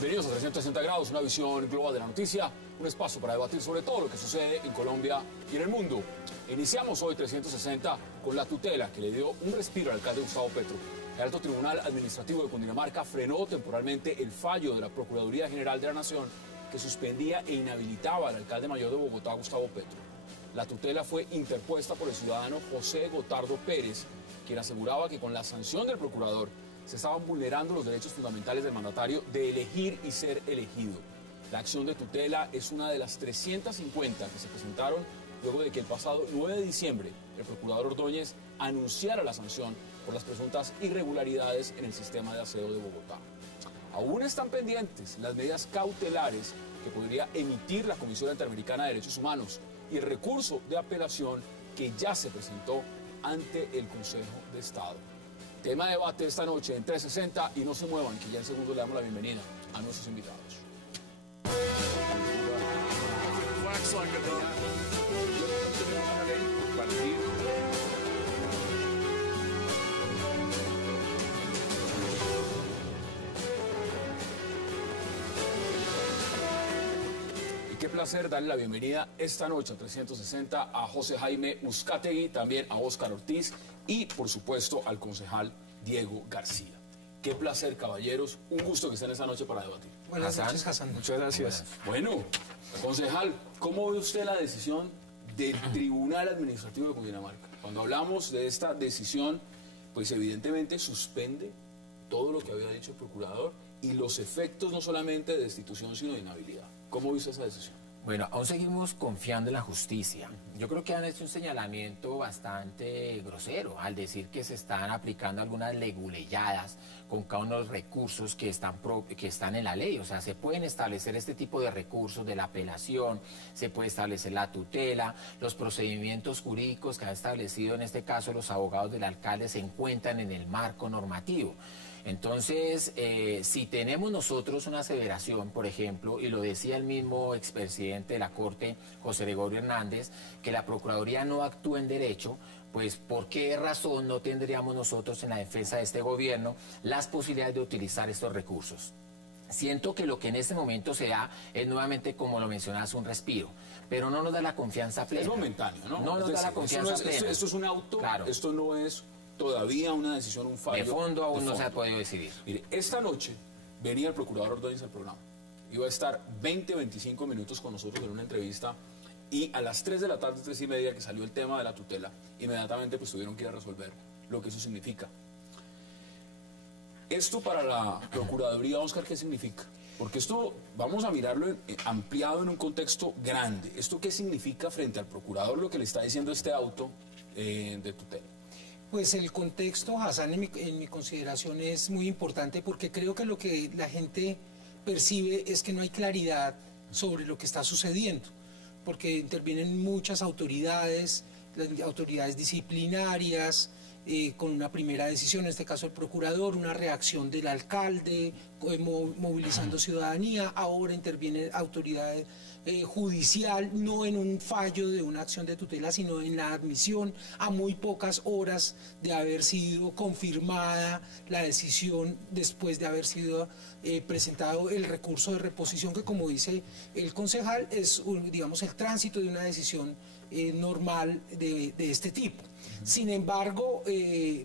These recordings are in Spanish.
Bienvenidos a 360 grados, una visión global de la noticia, un espacio para debatir sobre todo lo que sucede en Colombia y en el mundo. Iniciamos hoy 360 con la tutela que le dio un respiro al alcalde Gustavo Petro. El Alto Tribunal Administrativo de Cundinamarca frenó temporalmente el fallo de la Procuraduría General de la Nación que suspendía e inhabilitaba al alcalde mayor de Bogotá, Gustavo Petro. La tutela fue interpuesta por el ciudadano José Gotardo Pérez, quien aseguraba que con la sanción del procurador se estaban vulnerando los derechos fundamentales del mandatario de elegir y ser elegido. La acción de tutela es una de las 350 que se presentaron luego de que el pasado 9 de diciembre el procurador Ordóñez anunciara la sanción por las presuntas irregularidades en el sistema de aseo de Bogotá. Aún están pendientes las medidas cautelares que podría emitir la Comisión Interamericana de Derechos Humanos y el recurso de apelación que ya se presentó ante el Consejo de Estado. Tema de debate esta noche en 360 y no se muevan, que ya en segundos le damos la bienvenida a nuestros invitados. Y qué placer darle la bienvenida esta noche a 360 a José Jaime Uzcategui, también a Óscar Ortiz y, por supuesto, al concejal Diego García. Qué placer, caballeros. Un gusto que estén esta noche para debatir. Buenas noches, Hassan. Muchas gracias. Bueno, concejal, ¿cómo ve usted la decisión del Tribunal Administrativo de Cundinamarca? Cuando hablamos de esta decisión, pues evidentemente suspende todo lo que había dicho el procurador y los efectos no solamente de destitución, sino de inhabilidad. ¿Cómo ve usted esa decisión? Bueno, aún seguimos confiando en la justicia. Yo creo que han hecho un señalamiento bastante grosero al decir que se están aplicando algunas leguleyadas con cada uno de los recursos que están en la ley. O sea, se pueden establecer este tipo de recursos de la apelación, se puede establecer la tutela, los procedimientos jurídicos que han establecido en este caso los abogados del alcalde se encuentran en el marco normativo. Entonces, si tenemos nosotros una aseveración, por ejemplo, y lo decía el mismo expresidente de la Corte, José Gregorio Hernández, que la Procuraduría no actúa en derecho, pues ¿por qué razón no tendríamos nosotros en la defensa de este gobierno las posibilidades de utilizar estos recursos? Siento que lo que en este momento se da es nuevamente, como lo mencionas, un respiro, pero no nos da la confianza plena. Es momentáneo, ¿no? No nos da la confianza plena. Esto es un auto, claro. Esto no es todavía una decisión, un fallo. De fondo aún no se ha podido decidir. Mire, esta noche venía el procurador Ordóñez al programa. Iba a estar 20-25 minutos con nosotros en una entrevista y a las 3 de la tarde, 3:30, que salió el tema de la tutela, inmediatamente pues tuvieron que ir a resolver lo que eso significa. Esto para la Procuraduría, Óscar, ¿qué significa? Porque esto, vamos a mirarlo ampliado en un contexto grande. ¿Esto qué significa frente al procurador lo que le está diciendo este auto de tutela? Pues el contexto, Hassan, en mi consideración es muy importante porque creo que lo que la gente percibe es que no hay claridad sobre lo que está sucediendo, porque intervienen muchas autoridades, las autoridades disciplinarias, con una primera decisión, en este caso el procurador, una reacción del alcalde, movilizando ciudadanía, ahora interviene autoridad judicial, no en un fallo de una acción de tutela, sino en la admisión a muy pocas horas de haber sido confirmada la decisión después de haber sido presentado el recurso de reposición, que como dice el concejal es, digamos, el tránsito de una decisión normal de este tipo. Sin embargo,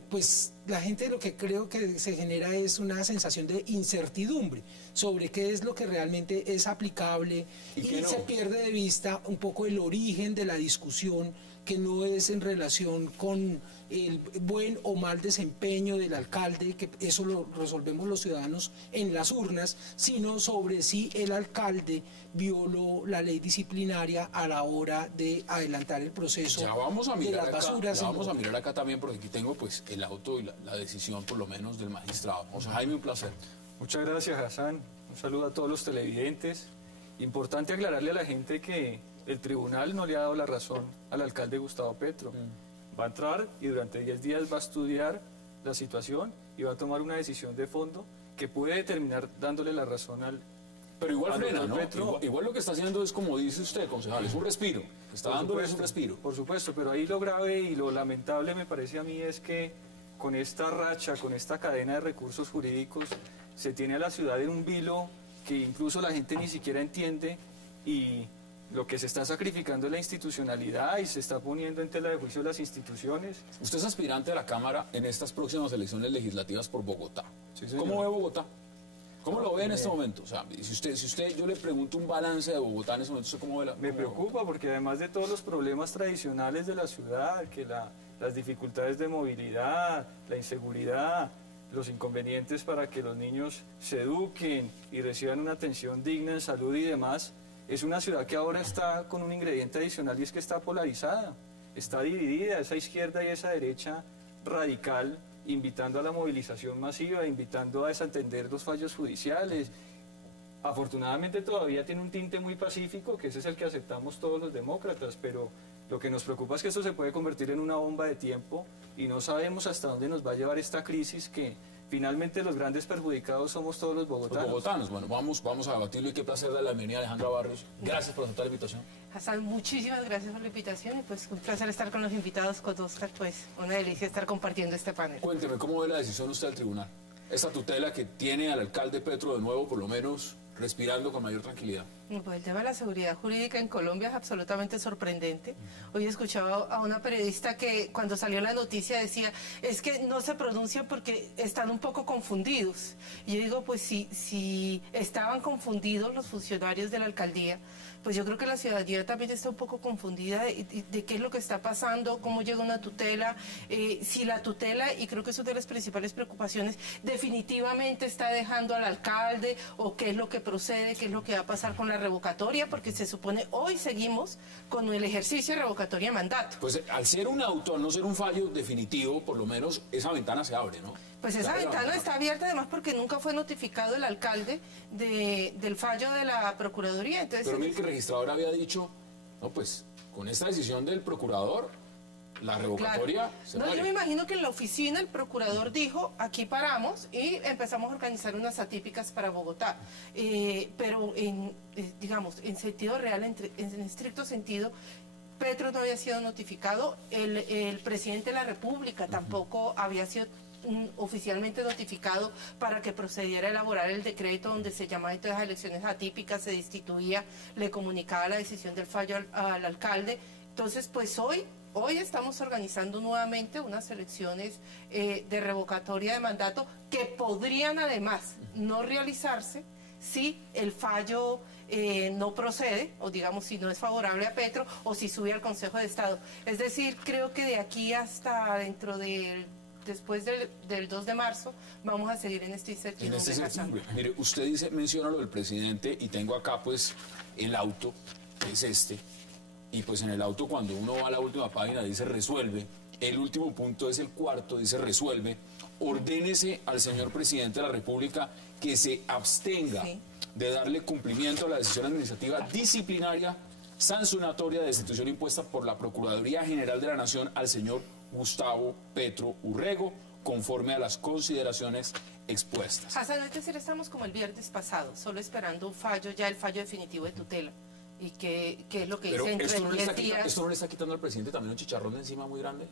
pues la gente lo que creo que se genera es una sensación de incertidumbre sobre qué es lo que realmente es aplicable y se pierde de vista un poco el origen de la discusión, que no es en relación con el buen o mal desempeño del alcalde, que eso lo resolvemos los ciudadanos en las urnas, sino sobre si el alcalde violó la ley disciplinaria a la hora de adelantar el proceso ya vamos a mirar de las basuras. Ya vamos a mirar acá también, porque aquí tengo pues el auto y la decisión por lo menos del magistrado. José Jaime, un placer. Muchas gracias, Hassan. Un saludo a todos los televidentes. Importante aclararle a la gente que el tribunal no le ha dado la razón al alcalde Gustavo Petro. Va a entrar y durante 10 días va a estudiar la situación y va a tomar una decisión de fondo que puede terminar dándole la razón al Pero igual frena, ¿no? Igual lo que está haciendo es, como dice usted, concejal, es un respiro. Está dándole un respiro. Por supuesto, pero ahí lo grave y lo lamentable me parece a mí es que con esta racha, con esta cadena de recursos jurídicos, se tiene a la ciudad en un vilo que incluso la gente ni siquiera entiende, y lo que se está sacrificando es la institucionalidad y se está poniendo en tela de juicio las instituciones. Usted es aspirante a la Cámara en estas próximas elecciones legislativas por Bogotá. Sí, señor. ¿Cómo ve Bogotá? ¿Cómo lo ve en este momento? O sea, si usted, yo le pregunto un balance de Bogotá en ese momento, ¿usted cómo ve Me preocupa porque además de todos los problemas tradicionales de la ciudad, que las dificultades de movilidad, la inseguridad, los inconvenientes para que los niños se eduquen y reciban una atención digna en salud y demás, es una ciudad que ahora está con un ingrediente adicional, y es que está polarizada, está dividida, esa izquierda y esa derecha radical, invitando a la movilización masiva, invitando a desatender los fallos judiciales. Afortunadamente todavía tiene un tinte muy pacífico, que ese es el que aceptamos todos los demócratas, pero lo que nos preocupa es que esto se puede convertir en una bomba de tiempo y no sabemos hasta dónde nos va a llevar esta crisis, que finalmente los grandes perjudicados somos todos los bogotanos. Los bogotanos, bueno, vamos a debatirlo, y qué placer darle la bienvenida a Alejandra Barrios. Gracias por aceptar la invitación. Hassan, muchísimas gracias por la invitación y pues un placer estar con los invitados, con Oscar, pues una delicia estar compartiendo este panel. Cuénteme, ¿cómo ve la decisión usted del tribunal? Esta tutela que tiene al alcalde Petro de nuevo, por lo menos, respirando con mayor tranquilidad. Pues el tema de la seguridad jurídica en Colombia es absolutamente sorprendente. Hoy escuchaba a una periodista que cuando salió la noticia decía, es que no se pronuncian porque están un poco confundidos. Y yo digo, pues si estaban confundidos los funcionarios de la alcaldía, pues yo creo que la ciudadanía también está un poco confundida de qué es lo que está pasando, cómo llega una tutela, si la tutela, y creo que eso es de las principales preocupaciones, definitivamente está dejando al alcalde, o qué es lo que procede, qué es lo que va a pasar con la revocatoria, porque se supone hoy seguimos con el ejercicio de revocatoria de mandato. Pues al ser un auto, al no ser un fallo definitivo, por lo menos esa ventana se abre, ¿no? Pues esa ventana está abierta además porque nunca fue notificado el alcalde del fallo de la Procuraduría. Entonces, pero mire que el registrador había dicho, no, pues con esta decisión del procurador, la revocatoria se muere. Yo me imagino que en la oficina el procurador dijo, aquí paramos y empezamos a organizar unas atípicas para Bogotá. Pero digamos, en sentido real, en estricto sentido, Petro no había sido notificado, el presidente de la República tampoco había sido oficialmente notificado para que procediera a elaborar el decreto donde se llamaba entonces a elecciones atípicas, se destituía, le comunicaba la decisión del fallo al alcalde. Entonces, pues hoy estamos organizando nuevamente unas elecciones de revocatoria de mandato que podrían además no realizarse si el fallo no procede, o digamos si no es favorable a Petro, o si sube al Consejo de Estado. Es decir, creo que de aquí hasta después del 2 de marzo, vamos a seguir en esta incertidumbre. Mire, usted menciona lo del presidente, y tengo acá pues el auto, que es este, y pues en el auto cuando uno va a la última página dice resuelve, el último punto es el cuarto, dice resuelve, ordénese al señor presidente de la República que se abstenga de darle cumplimiento a la decisión administrativa disciplinaria sancionatoria de destitución impuesta por la Procuraduría General de la Nación al señor Gustavo Petro Urrego, conforme a las consideraciones expuestas. Hassan, es decir, estamos como el viernes pasado, solo esperando un fallo, ya el fallo definitivo de tutela. ¿Y qué es lo que dice entre 10 días? ¿Esto no le está quitando al presidente también un chicharrón de encima muy grande?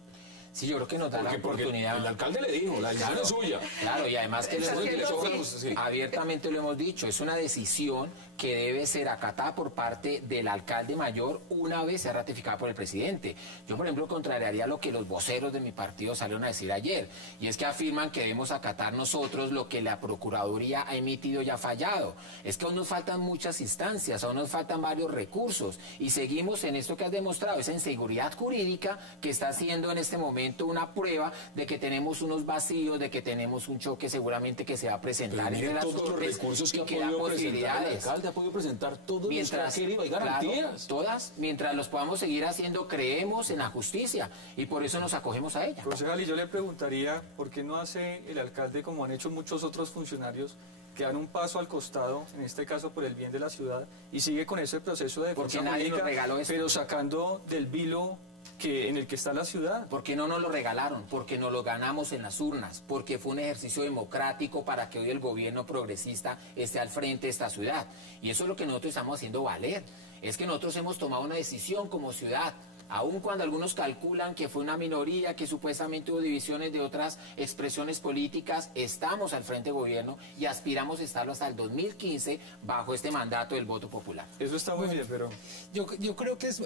Sí, yo creo que nos da la oportunidad. El alcalde le dijo, la decisión es suya. Claro, y además que abiertamente lo hemos dicho, es una decisión que debe ser acatada por parte del alcalde mayor una vez sea ratificada por el presidente. Yo, por ejemplo, contrariaría lo que los voceros de mi partido salieron a decir ayer, y es que afirman que debemos acatar nosotros lo que la Procuraduría ha emitido y ha fallado. Es que aún nos faltan muchas instancias, aún nos faltan varios recursos, y seguimos en esto que has demostrado, esa inseguridad jurídica que está haciendo en este momento una prueba de que tenemos unos vacíos, de que tenemos un choque seguramente que se va a presentar entre las todos los recursos que da posibilidades. El alcalde ha podido presentar todos mientras los que hay garantías. Claro, mientras los podamos seguir haciendo, creemos en la justicia y por eso nos acogemos a ella. Concejal, y yo le preguntaría, ¿por qué no hace el alcalde como han hecho muchos otros funcionarios, que dan un paso al costado, en este caso por el bien de la ciudad, y sigue con ese proceso de defensa jurídica, pero sacando del vilo en el que está la ciudad? Porque no nos lo regalaron, porque nos lo ganamos en las urnas, porque fue un ejercicio democrático para que hoy el gobierno progresista esté al frente de esta ciudad. Y eso es lo que nosotros estamos haciendo valer. Es que nosotros hemos tomado una decisión como ciudad, Aun cuando algunos calculan que fue una minoría, que supuestamente hubo divisiones de otras expresiones políticas, estamos al frente de gobierno y aspiramos a estarlo hasta el 2015 bajo este mandato del voto popular. Eso está muy bien, pero... Yo creo que es,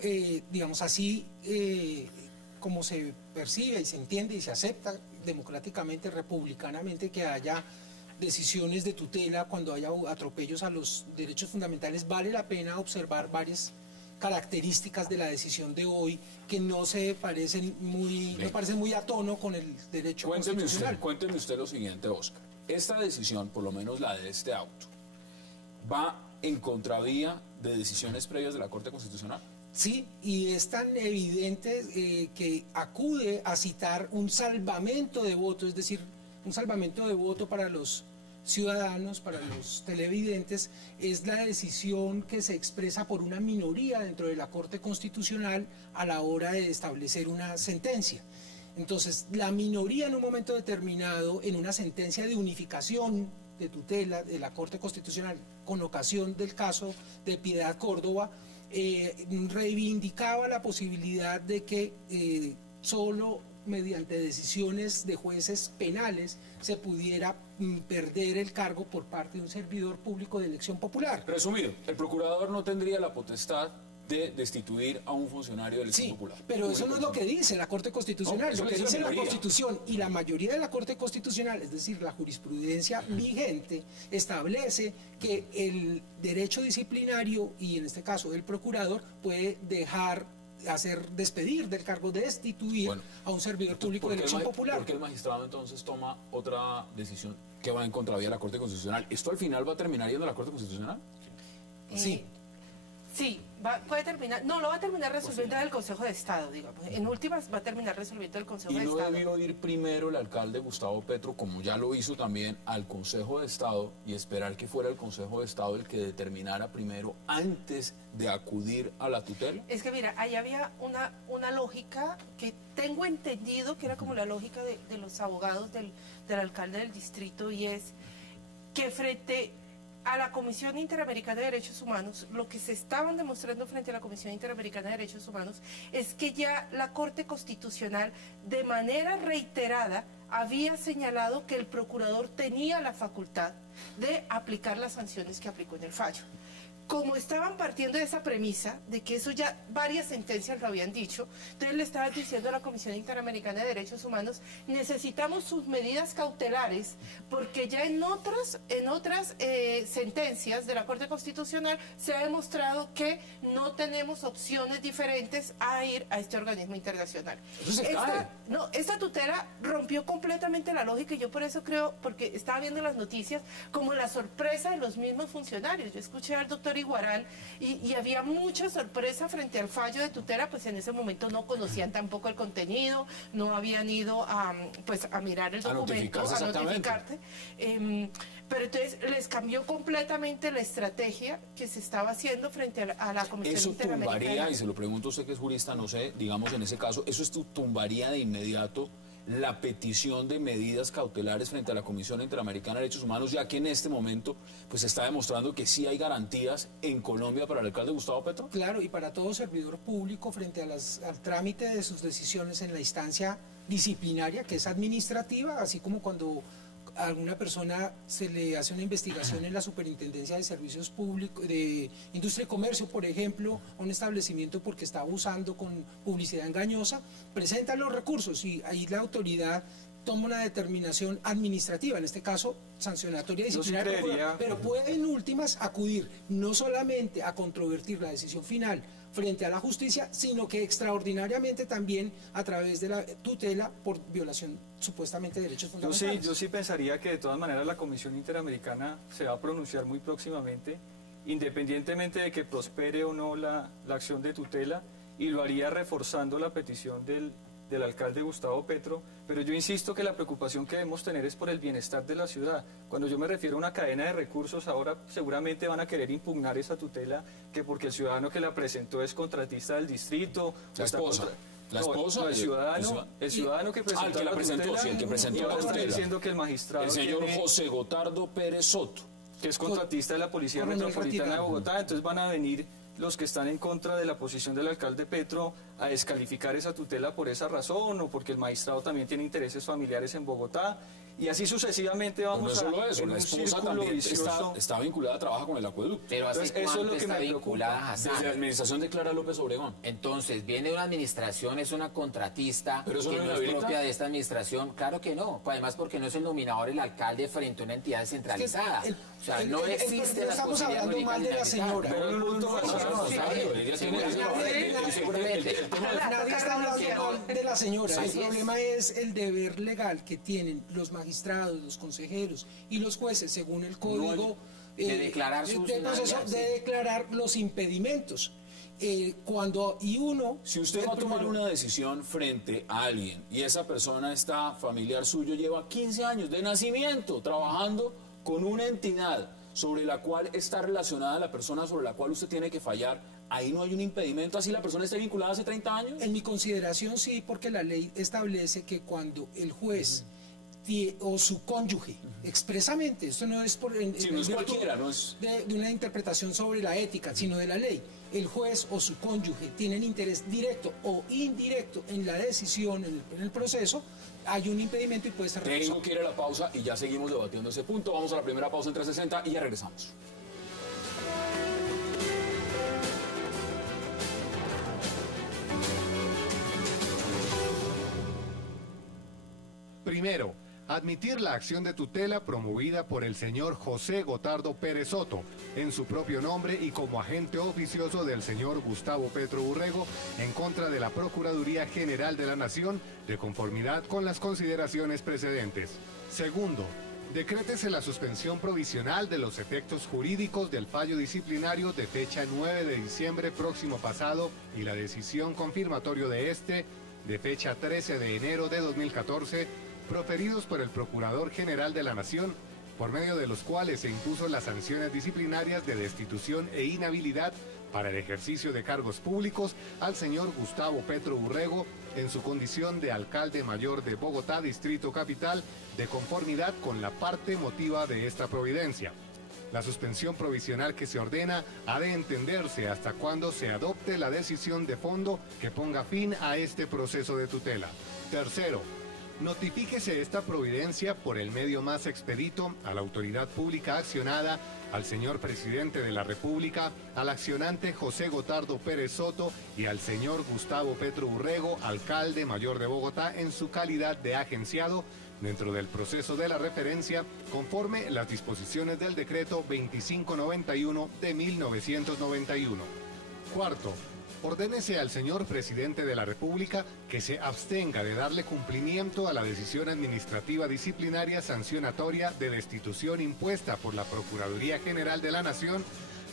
digamos así, como se percibe y se entiende y se acepta democráticamente, republicanamente, que haya decisiones de tutela cuando haya atropellos a los derechos fundamentales, vale la pena observar varias características de la decisión de hoy que no parecen muy a tono con el derecho constitucional. Cuénteme usted lo siguiente, Oscar. Esta decisión, por lo menos la de este auto, ¿va en contravía de decisiones previas de la Corte Constitucional? Sí, y es tan evidente que acude a citar un salvamento de voto, es decir, un salvamento de voto para los ciudadanos, para los televidentes, es la decisión que se expresa por una minoría dentro de la Corte Constitucional a la hora de establecer una sentencia. Entonces, la minoría en un momento determinado, en una sentencia de unificación de tutela de la Corte Constitucional, con ocasión del caso de Piedad Córdoba, reivindicaba la posibilidad de que solo mediante decisiones de jueces penales se pudiera perder el cargo por parte de un servidor público de elección popular. Resumido, el procurador no tendría la potestad de destituir a un funcionario de elección popular. Pero eso no es lo que dice la Corte Constitucional. No, lo que dice la Constitución y la mayoría de la Corte Constitucional, es decir, la jurisprudencia vigente, establece que el derecho disciplinario, y en este caso el procurador, puede despedir del cargo, destituir a un servidor público de elección popular. ¿Por qué el magistrado entonces toma otra decisión que va en contravía de la Corte Constitucional? ¿Esto al final va a terminar yendo a la Corte Constitucional? Sí. Sí, puede terminar, no lo va a terminar resolviendo el Consejo de Estado, digamos. En últimas va a terminar resolviendo el Consejo de Estado. ¿Y no debió ir primero el alcalde Gustavo Petro, como ya lo hizo también, al Consejo de Estado y esperar que fuera el Consejo de Estado el que determinara primero antes de acudir a la tutela? Es que mira, ahí había una lógica que tengo entendido que era como la lógica de los abogados del alcalde del distrito, y es que frente a la Comisión Interamericana de Derechos Humanos, lo que se estaban demostrando frente a la Comisión Interamericana de Derechos Humanos es que ya la Corte Constitucional de manera reiterada había señalado que el procurador tenía la facultad de aplicar las sanciones que aplicó en el fallo. Como estaban partiendo de esa premisa, de que eso ya varias sentencias lo habían dicho, entonces le estaban diciendo a la Comisión Interamericana de Derechos Humanos, necesitamos sus medidas cautelares, porque ya en otras sentencias de la Corte Constitucional se ha demostrado que no tenemos opciones diferentes a ir a este organismo internacional. Esta tutela rompió completamente la lógica, y yo por eso creo, porque estaba viendo las noticias, como la sorpresa de los mismos funcionarios. Yo escuché al doctor Iguarán y había mucha sorpresa frente al fallo de tutela, pues en ese momento no conocían tampoco el contenido, no habían ido a mirar el documento, a notificarte. Pero entonces les cambió completamente la estrategia que se estaba haciendo frente a la Comisión Interamericana. Eso tumbaría, y se lo pregunto a usted que es jurista, no sé, digamos en ese caso, eso tumbaría de inmediato la petición de medidas cautelares frente a la Comisión Interamericana de Derechos Humanos, ya que en este momento pues está demostrando que sí hay garantías en Colombia para el alcalde Gustavo Petro. Claro, y para todo servidor público frente al trámite de sus decisiones en la instancia disciplinaria, que es administrativa, así como cuando a alguna persona se le hace una investigación en la Superintendencia de Servicios Públicos, de Industria y Comercio, por ejemplo, a un establecimiento porque está abusando con publicidad engañosa, presenta los recursos y ahí la autoridad toma una determinación administrativa, en este caso sancionatoria disciplinaria, pero puede en últimas acudir no solamente a controvertir la decisión final frente a la justicia, sino que extraordinariamente también a través de la tutela por violación supuestamente de derechos fundamentales. Yo sí pensaría que de todas maneras la Comisión Interamericana se va a pronunciar muy próximamente, independientemente de que prospere o no la acción de tutela, y lo haría reforzando la petición del alcalde Gustavo Petro, pero yo insisto que la preocupación que debemos tener es por el bienestar de la ciudad. Cuando yo me refiero a una cadena de recursos, ahora seguramente van a querer impugnar esa tutela, que porque el ciudadano que la presentó es contratista del distrito. La esposa. El ciudadano que presentó la tutela, sí, el que presentó la tutela. Está diciendo que el magistrado, el señor José Gotardo Pérez Soto, que es contratista de la Policía Metropolitana de Bogotá, entonces van a venir los que están en contra de la posición del alcalde Petro a descalificar esa tutela por esa razón o porque el magistrado también tiene intereses familiares en Bogotá. Y así sucesivamente Pero vamos no solo eso, en la un esposa círculo también vicioso. está vinculada, trabaja con el acueducto. Pero ¿hace Entonces, eso es cuánto lo que está me vinculada preocupa. Hassan? Desde la administración de Clara López Obregón. Entonces, viene una administración, es una contratista Pero eso que no no es inhabilita. propia de esta administración. Claro que no. Además, porque no es el nominador el alcalde frente a una entidad descentralizada. O sea, no existe la estamos posibilidad hablando mal de la señora. Pero el punto fue Nadie está hablando mal de la señora. El Así es. problema es el deber legal que tienen los magistrados, los consejeros y los jueces, según el código de declarar sus de proceso, nalgas, de sí. declarar los impedimentos. Si usted va a tomar una decisión frente a alguien y esa persona está familiar suyo, lleva 15 años de nacimiento trabajando con una entidad sobre la cual está relacionada la persona sobre la cual usted tiene que fallar, ahí no hay un impedimento, así la persona esté vinculada hace 30 años. En mi consideración sí, porque la ley establece que cuando el juez o su cónyuge, expresamente, esto no es por Si no es cualquiera, no es... de una interpretación sobre la ética, sino de la ley, el juez o su cónyuge tienen interés directo o indirecto en la decisión, en el proceso, hay un impedimento y puede ser Tengo recusado. que ir a la pausa y ya seguimos debatiendo ese punto. Vamos a la primera pausa en 360 y ya regresamos. Primero, admitir la acción de tutela promovida por el señor José Gotardo Pérez Soto, en su propio nombre y como agente oficioso del señor Gustavo Petro Urrego, en contra de la Procuraduría General de la Nación, de conformidad con las consideraciones precedentes. Segundo, decrétese la suspensión provisional de los efectos jurídicos del fallo disciplinario de fecha 9 de diciembre próximo pasado y la decisión confirmatorio de este, de fecha 13 de enero de 2014, proferidos por el Procurador General de la Nación, por medio de los cuales se impuso las sanciones disciplinarias de destitución e inhabilidad para el ejercicio de cargos públicos al señor Gustavo Petro Urrego en su condición de alcalde mayor de Bogotá, Distrito Capital, de conformidad con la parte motiva de esta providencia. La suspensión provisional que se ordena ha de entenderse hasta cuando se adopte la decisión de fondo que ponga fin a este proceso de tutela. Tercero, notifíquese esta providencia por el medio más expedito a la autoridad pública accionada, al señor presidente de la República, al accionante José Gotardo Pérez Soto y al señor Gustavo Petro Urrego, alcalde mayor de Bogotá, en su calidad de agenciado dentro del proceso de la referencia, conforme las disposiciones del decreto 2591 de 1991. Cuarto, ordénese al señor presidente de la República que se abstenga de darle cumplimiento a la decisión administrativa disciplinaria sancionatoria de destitución impuesta por la Procuraduría General de la Nación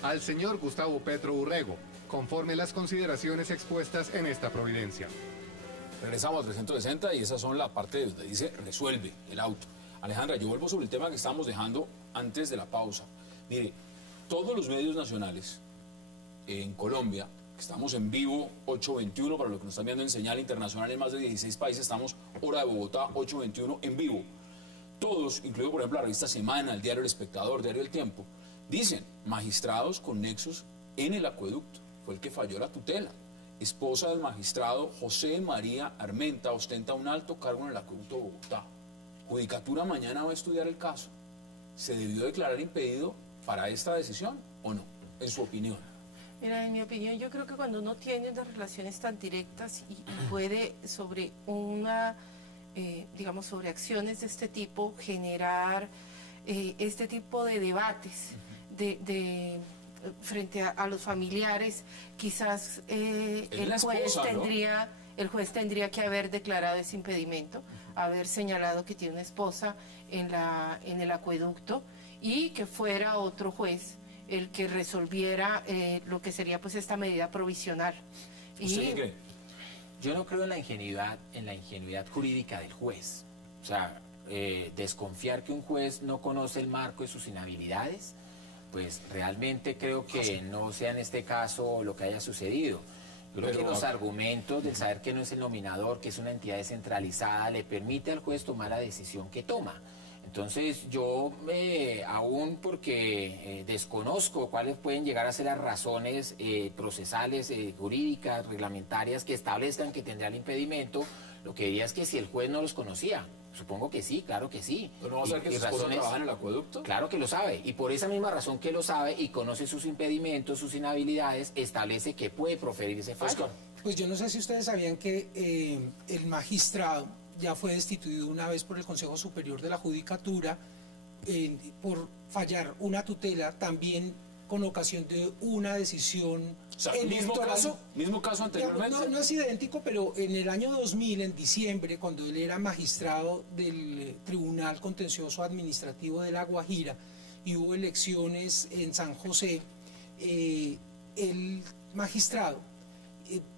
al señor Gustavo Petro Urrego, conforme las consideraciones expuestas en esta providencia. Regresamos a 360 y esas son la parte donde dice resuelve el auto. Alejandra, yo vuelvo sobre el tema que estábamos dejando antes de la pausa. Mire, todos los medios nacionales en Colombia, estamos en vivo 8:21 para los que nos están viendo en señal internacional en más de 16 países, estamos hora de Bogotá 8:21 en vivo. Todos, incluido por ejemplo la revista Semana, el diario El Espectador, diario El Tiempo, dicen magistrados con nexos en el acueducto. Fue el que falló la tutela. Esposa del magistrado José María Armenta ostenta un alto cargo en el acueducto de Bogotá. Judicatura mañana va a estudiar el caso. ¿Se debió declarar impedido para esta decisión o no? En su opinión. Mira, en mi opinión, yo creo que cuando uno tiene unas relaciones tan directas y puede sobre digamos, sobre acciones de este tipo, generar este tipo de debates frente a los familiares, quizás el juez tendría que haber declarado ese impedimento, haber señalado que tiene una esposa en el acueducto y que fuera otro juez el que resolviera lo que sería pues esta medida provisional. ¿Usted qué cree? Yo no creo en la ingenuidad jurídica del juez. O sea, desconfiar que un juez no conoce el marco de sus inhabilidades, pues realmente creo que no sea en este caso lo que haya sucedido. Yo creo que los argumentos del saber que no es el nominador, que es una entidad descentralizada, le permite al juez tomar la decisión que toma. Entonces yo, aún porque desconozco cuáles pueden llegar a ser las razones procesales, jurídicas, reglamentarias que establezcan que tendrá el impedimento, lo que diría es que si el juez no los conocía, supongo que sí, claro que sí. ¿Pero no va a ser que su esposa trabaja en el acueducto? Claro que lo sabe, y por esa misma razón que lo sabe y conoce sus impedimentos, sus inhabilidades, establece que puede proferir ese fallo. Pues yo no sé si ustedes sabían que el magistrado ya fue destituido una vez por el Consejo Superior de la Judicatura por fallar una tutela, también con ocasión de una decisión O sea, electoral. mismo caso anteriormente. No es idéntico, pero en el año 2000, en diciembre, cuando él era magistrado del Tribunal Contencioso Administrativo de La Guajira y hubo elecciones en San José, el magistrado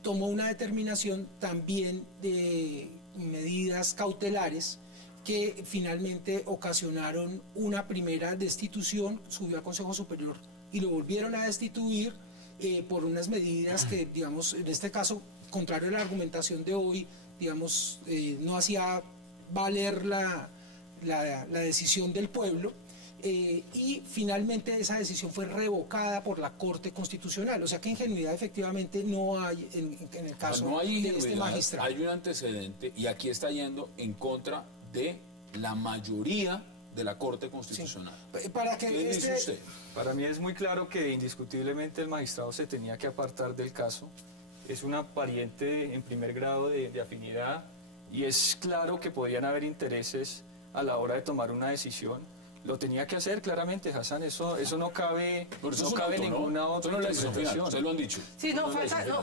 tomó una determinación también de medidas cautelares que finalmente ocasionaron una primera destitución, subió al Consejo Superior y lo volvieron a destituir por unas medidas que, digamos, en este caso, contrario a la argumentación de hoy, digamos, no hacía valer la decisión del pueblo. Y finalmente esa decisión fue revocada por la Corte Constitucional. O sea que ingenuidad efectivamente no hay en el caso no hay de este magistrado. Hay un antecedente y aquí está yendo en contra de la mayoría de la Corte Constitucional. Sí. Para que ¿Qué dice usted? Para mí es muy claro que indiscutiblemente el magistrado se tenía que apartar del caso. Es una pariente en primer grado de afinidad y es claro que podían haber intereses a la hora de tomar una decisión. Lo tenía que hacer claramente, Hassan, eso no cabe, ninguna otra interpretación. Ustedes lo han dicho. Sí,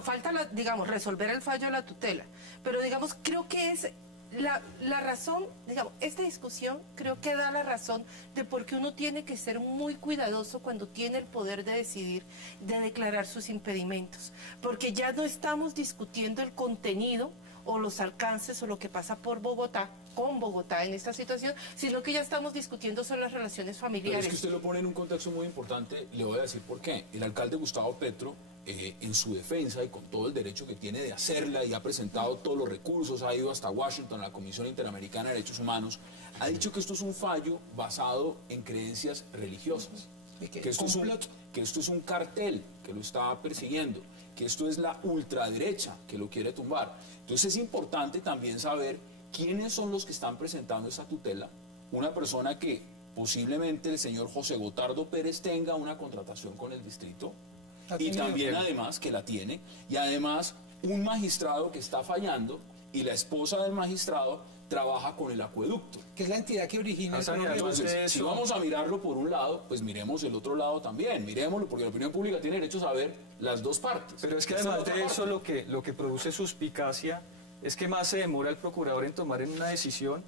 falta digamos, resolver el fallo de la tutela. Pero, digamos, creo que es la razón, digamos, esta discusión creo que da la razón de por qué uno tiene que ser muy cuidadoso cuando tiene el poder de decidir, de declarar sus impedimentos. Porque ya no estamos discutiendo el contenido o los alcances o lo que pasa por Bogotá, con Bogotá en esta situación, sino que ya estamos discutiendo sobre las relaciones familiares. Pero es que usted lo pone en un contexto muy importante, le voy a decir por qué. El alcalde Gustavo Petro, en su defensa y con todo el derecho que tiene de hacerla y ha presentado todos los recursos, ha ido hasta Washington, a la Comisión Interamericana de Derechos Humanos, ha dicho que esto es un fallo basado en creencias religiosas, que esto es un cartel que lo está persiguiendo, que esto es la ultraderecha que lo quiere tumbar. Entonces es importante también saber quiénes son los que están presentando esa tutela. Una persona que posiblemente el señor José Gotardo Pérez tenga una contratación con el distrito y también además que la tiene, y además un magistrado que está fallando y la esposa del magistrado trabaja con el acueducto. Que es la entidad que origina el problema. Entonces, si vamos a mirarlo por un lado, pues miremos el otro lado también, miremoslo, porque la opinión pública tiene derecho a saber las dos partes. Pero es que además de eso lo que produce suspicacia es que más se demora el procurador en tomar una decisión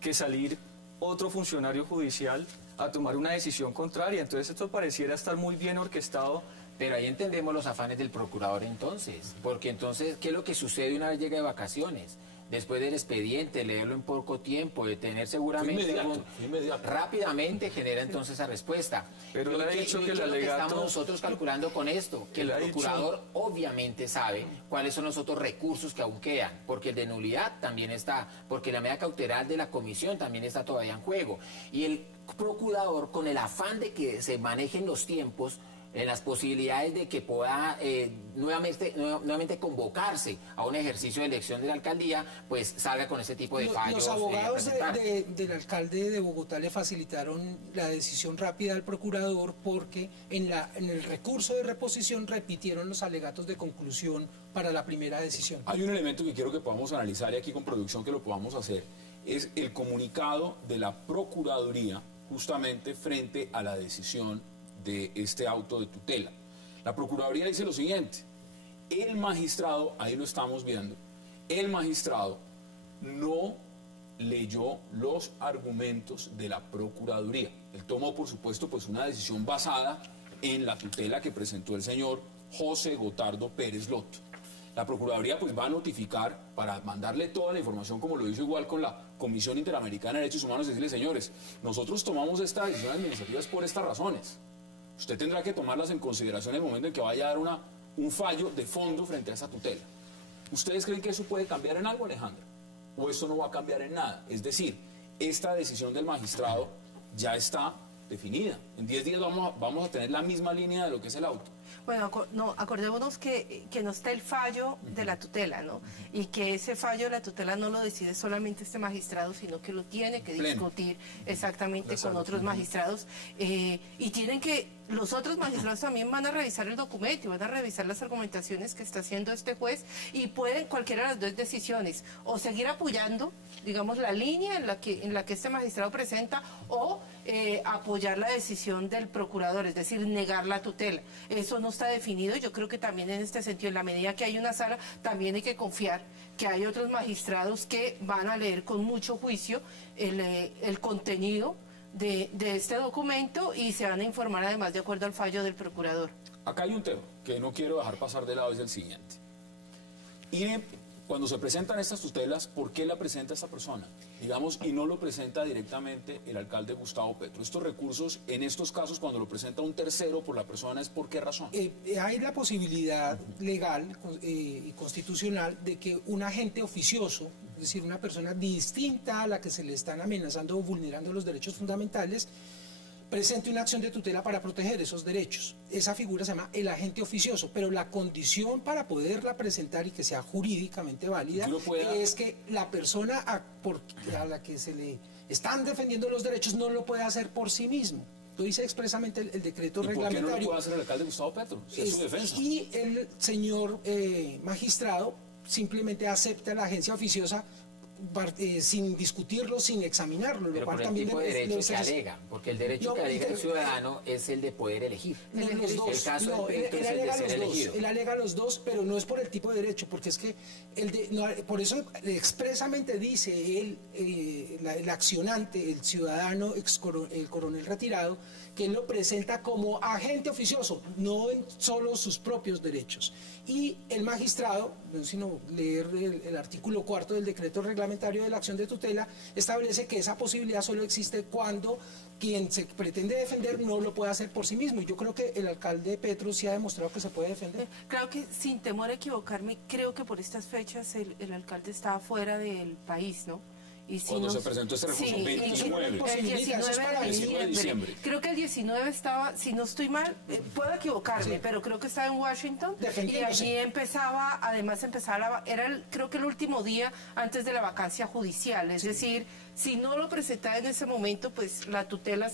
que salir otro funcionario judicial a tomar una decisión contraria. Entonces esto pareciera estar muy bien orquestado. Pero ahí entendemos los afanes del procurador entonces, porque entonces, ¿qué es lo que sucede una vez llega de vacaciones? Después del expediente, leerlo en poco tiempo, de tener seguramente... Inmediato. Rápidamente genera entonces esa respuesta. Pero le ha dicho que el alegato... Estamos nosotros calculando con esto, que el procurador obviamente sabe cuáles son los otros recursos que aún quedan, porque el de nulidad también está, porque la medida cautelar de la comisión también está todavía en juego. Y el procurador, con el afán de que se manejen los tiempos, en las posibilidades de que pueda nuevamente convocarse a un ejercicio de elección de la alcaldía, pues salga con ese tipo de fallos. Los abogados del alcalde de Bogotá le facilitaron la decisión rápida al procurador porque en el recurso de reposición repitieron los alegatos de conclusión para la primera decisión. Hay un elemento que quiero que podamos analizar y aquí con producción que lo podamos hacer, es el comunicado de la Procuraduría justamente frente a la decisión de este auto de tutela. La Procuraduría dice lo siguiente: el magistrado, ahí lo estamos viendo, el magistrado no leyó los argumentos de la Procuraduría. Él tomó, por supuesto, pues una decisión basada en la tutela que presentó el señor José Gotardo Pérez Loto. La Procuraduría pues va a notificar para mandarle toda la información, como lo hizo igual con la Comisión Interamericana de Derechos Humanos, decirle: señores, nosotros tomamos estas decisiones administrativas por estas razones. Usted tendrá que tomarlas en consideración en el momento en que vaya a dar un fallo de fondo frente a esa tutela. ¿Ustedes creen que eso puede cambiar en algo, Alejandra? ¿O eso no va a cambiar en nada? Es decir, esta decisión del magistrado ya está definida. En 10 días vamos a tener la misma línea de lo que es el auto. Bueno, no, acordémonos que no está el fallo de la tutela, ¿no? Y que ese fallo de la tutela no lo decide solamente este magistrado, sino que lo tiene que discutir exactamente con otros magistrados. Y tienen que, los otros magistrados también van a revisar el documento y van a revisar las argumentaciones que está haciendo este juez, y pueden cualquiera de las dos decisiones, o seguir apoyando, digamos, la línea en la que este magistrado presenta, o apoyar la decisión del procurador, es decir, negar la tutela. Eso no está definido. Yo creo que también en este sentido, en la medida que hay una sala, también hay que confiar que hay otros magistrados que van a leer con mucho juicio el contenido de este documento y se van a informar además de acuerdo al fallo del procurador. Acá hay un tema que no quiero dejar pasar de lado, es el siguiente. Y cuando se presentan estas tutelas, ¿por qué la presenta esta persona? Digamos, y no lo presenta directamente el alcalde Gustavo Petro. Estos recursos, en estos casos, cuando lo presenta un tercero por la persona, ¿es por qué razón? Hay la posibilidad legal y constitucional de que un agente oficioso, es decir, una persona distinta a la que se le están amenazando o vulnerando los derechos fundamentales, presente una acción de tutela para proteger esos derechos. Esa figura se llama el agente oficioso, pero la condición para poderla presentar y que sea jurídicamente válida es que la persona a la que se le están defendiendo los derechos no lo puede hacer por sí mismo. Lo dice expresamente el decreto reglamentario. ¿Por qué no lo puede hacer el alcalde Gustavo Petro? Si es su defensa. Y el señor magistrado simplemente acepta la agencia oficiosa sin discutirlo, sin examinarlo. Pero lo cual por el también tipo de derecho que alega, porque el derecho que alega el ciudadano es el de poder elegir. Los dos, el caso de Petro es el de ser elegido. Él alega los dos, pero no es por el tipo de derecho, porque es que por eso expresamente dice el accionante, el ciudadano, el coronel retirado, que él lo presenta como agente oficioso, no en solo sus propios derechos. Y el magistrado, no sino leer el artículo 4 del decreto reglamentario de la acción de tutela, establece que esa posibilidad solo existe cuando quien se pretende defender no lo puede hacer por sí mismo. Y yo creo que el alcalde Petro sí ha demostrado que se puede defender. Claro que, sin temor a equivocarme, creo que por estas fechas el alcalde está fuera del país, ¿no? Y si cuando se presentó este recurso, sí, 29. El 19 de diciembre. Creo que el 19 estaba, si no estoy mal, puedo equivocarme, pero creo que estaba en Washington. Y allí creo que el último día antes de la vacancia judicial. Es decir, si no lo presentaba en ese momento, pues la tutela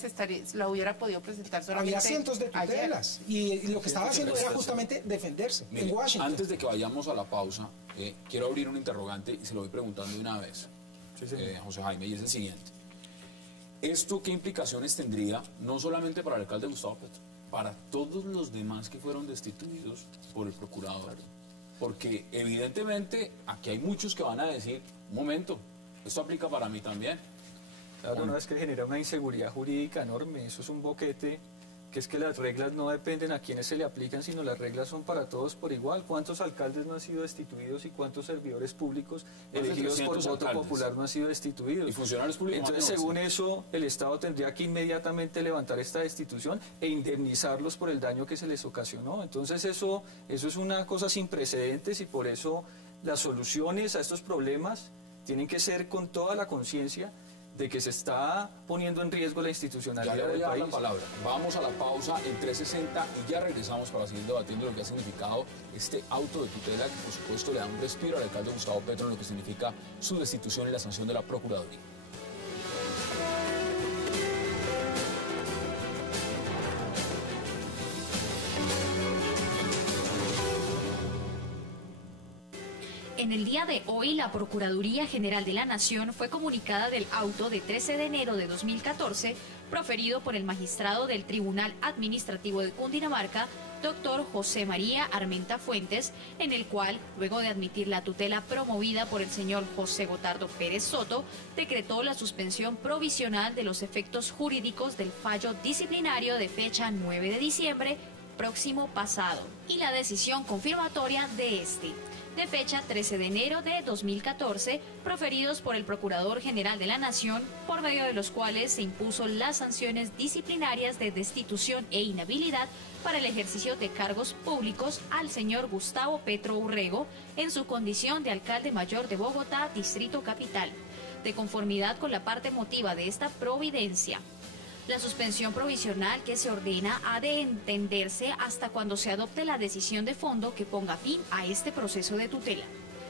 la hubiera podido presentar solamente. Había cientos de tutelas. Y lo que estaba haciendo era justamente defenderse. Mire, en Washington. Antes de que vayamos a la pausa, quiero abrir un interrogante y se lo voy preguntando de una vez. José Jaime, y es el siguiente. ¿Esto qué implicaciones tendría, no solamente para el alcalde Gustavo Petro, para todos los demás que fueron destituidos por el procurador? Porque evidentemente aquí hay muchos que van a decir, un momento, esto aplica para mí también. Claro, no, es que genera una inseguridad jurídica enorme, eso es un boquete, que es que las reglas no dependen a quienes se le aplican, sino las reglas son para todos por igual. ¿Cuántos alcaldes no han sido destituidos y cuántos servidores públicos elegidos por voto popular no han sido destituidos? Y funcionarios públicos. Entonces, según eso, el Estado tendría que inmediatamente levantar esta destitución e indemnizarlos por el daño que se les ocasionó. Entonces, eso es una cosa sin precedentes, y por eso las soluciones a estos problemas tienen que ser con toda la conciencia de que se está poniendo en riesgo la institucionalidad del país. La palabra. Vamos a la pausa en 360 y ya regresamos para seguir debatiendo lo que ha significado este auto de tutela, que por supuesto le da un respiro al alcalde Gustavo Petro en lo que significa su destitución y la sanción de la Procuraduría. En el día de hoy, la Procuraduría General de la Nación fue comunicada del auto de 13 de enero de 2014, proferido por el magistrado del Tribunal Administrativo de Cundinamarca, doctor José María Armenta Fuentes, en el cual, luego de admitir la tutela promovida por el señor José Gotardo Pérez Soto, decretó la suspensión provisional de los efectos jurídicos del fallo disciplinario de fecha 9 de diciembre próximo pasado y la decisión confirmatoria de este, de fecha 13 de enero de 2014, proferidos por el Procurador General de la Nación, por medio de los cuales se impuso las sanciones disciplinarias de destitución e inhabilidad para el ejercicio de cargos públicos al señor Gustavo Petro Urrego en su condición de alcalde mayor de Bogotá, Distrito Capital. de conformidad con la parte motiva de esta providencia. La suspensión provisional que se ordena ha de entenderse hasta cuando se adopte la decisión de fondo que ponga fin a este proceso de tutela.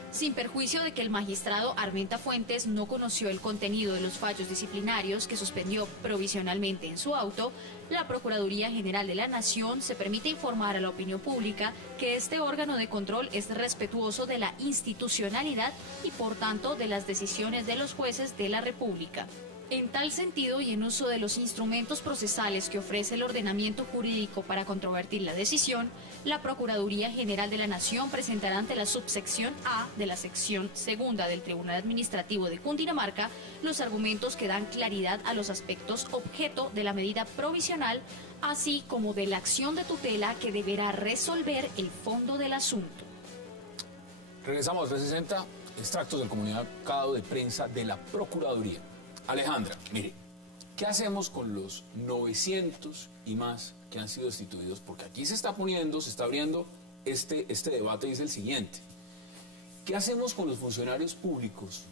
Sin perjuicio de que el magistrado Armenta Fuentes no conoció el contenido de los fallos disciplinarios que suspendió provisionalmente en su auto, la Procuraduría General de la Nación se permite informar a la opinión pública que este órgano de control es respetuoso de la institucionalidad y por tanto de las decisiones de los jueces de la República. En tal sentido y en uso de los instrumentos procesales que ofrece el ordenamiento jurídico para controvertir la decisión, la Procuraduría General de la Nación presentará ante la subsección A de la sección segunda del Tribunal Administrativo de Cundinamarca los argumentos que dan claridad a los aspectos objeto de la medida provisional, así como de la acción de tutela que deberá resolver el fondo del asunto. Regresamos a 360, extractos del comunicado de prensa de la Procuraduría. Alejandra, mire, ¿qué hacemos con los 900 y más que han sido destituidos? Porque aquí se está abriendo este debate y es el siguiente. ¿Qué hacemos con los funcionarios públicos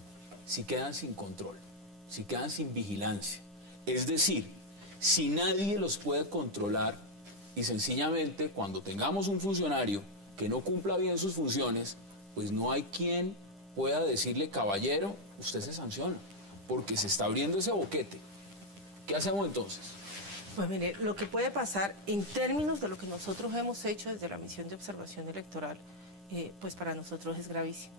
si quedan sin control, si quedan sin vigilancia? Es decir, si nadie los puede controlar y sencillamente cuando tengamos un funcionario que no cumpla bien sus funciones, pues no hay quien pueda decirle, caballero, usted se sanciona, porque se está abriendo ese boquete. ¿Qué hacemos entonces? Pues mire, lo que puede pasar en términos de lo que nosotros hemos hecho desde la misión de observación electoral, pues para nosotros es gravísimo.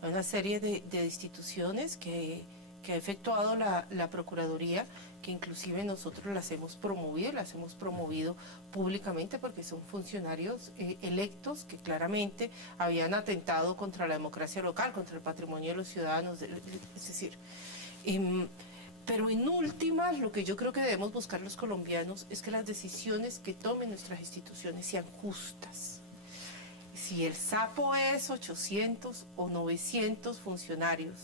Hay una serie de instituciones que ha efectuado la Procuraduría, que inclusive nosotros las hemos promovido públicamente porque son funcionarios electos que claramente habían atentado contra la democracia local, contra el patrimonio de los ciudadanos, es decir... pero en últimas, lo que yo creo que debemos buscar los colombianos es que las decisiones que tomen nuestras instituciones sean justas. Si el sapo es 800 o 900 funcionarios,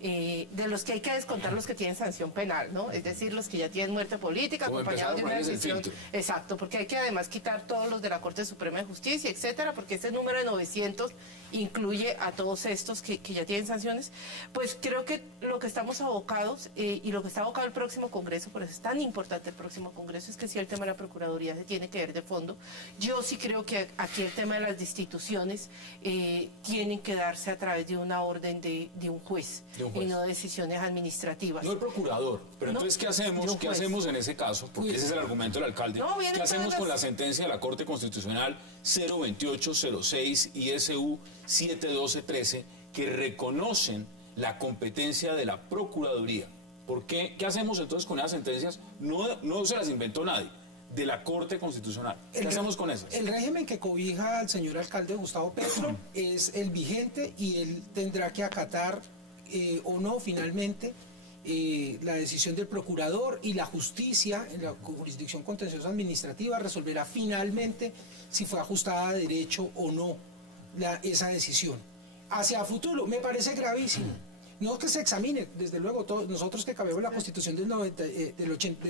de los que hay que descontar los que tienen sanción penal, ¿no? Es decir, los que ya tienen muerte política, acompañados de una decisión. Exacto, porque hay que además quitar todos los de la Corte Suprema de Justicia, etcétera, porque ese número de 900 incluye a todos estos que ya tienen sanciones. Pues creo que lo que estamos abocados y lo que está abocado el próximo Congreso, por eso es tan importante el próximo Congreso, es que si el tema de la Procuraduría se tiene que ver de fondo. Yo sí creo que aquí el tema de las destituciones tienen que darse a través de una orden de un juez. Y no decisiones administrativas. No el procurador, pero entonces ¿qué hacemos? ¿Qué hacemos en ese caso? Porque ese es el argumento del alcalde. ¿Qué hacemos con la sentencia de la Corte Constitucional 02806 ISU 71213 que reconocen la competencia de la Procuraduría? ¿Por qué? ¿Qué hacemos entonces con esas sentencias? No se las inventó nadie, de la Corte Constitucional. ¿Qué hacemos con esas? El régimen que cobija al señor alcalde Gustavo Petro es el vigente y él tendrá que acatar o no finalmente la decisión del procurador, y la justicia en la jurisdicción contenciosa administrativa resolverá finalmente si fue ajustada a derecho o no esa decisión. Hacia futuro me parece gravísimo. No que se examine, desde luego, todos nosotros que cambiamos la Constitución de